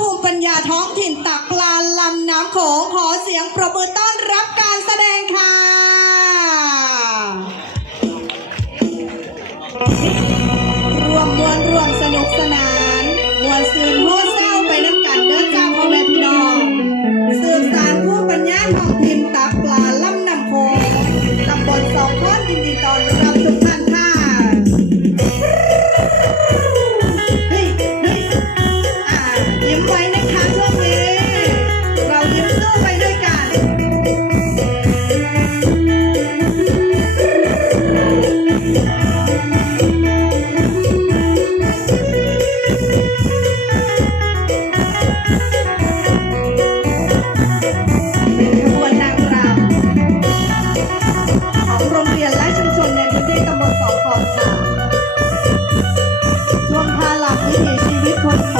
ภูมิปัญญาท้องถิ่นตักปลาลำน้ำโขงขอเสียงปรบมือต้อนรับการแสดงค่ะรวมมวลรวมสนุกสนาน มวลซื่นหัวเศร้าไปน้ำกันเดิอจ้าพ่อแม่พี่น้องสืบสารภูมิปัญญาท้องถิ่นตักปลาลำน้ำโขงตำบลสองข้อนยินดีต้อนรับทุกท่านค่ะ ขอบสระช่วงพาหลักวิถีชีวิตคนเขา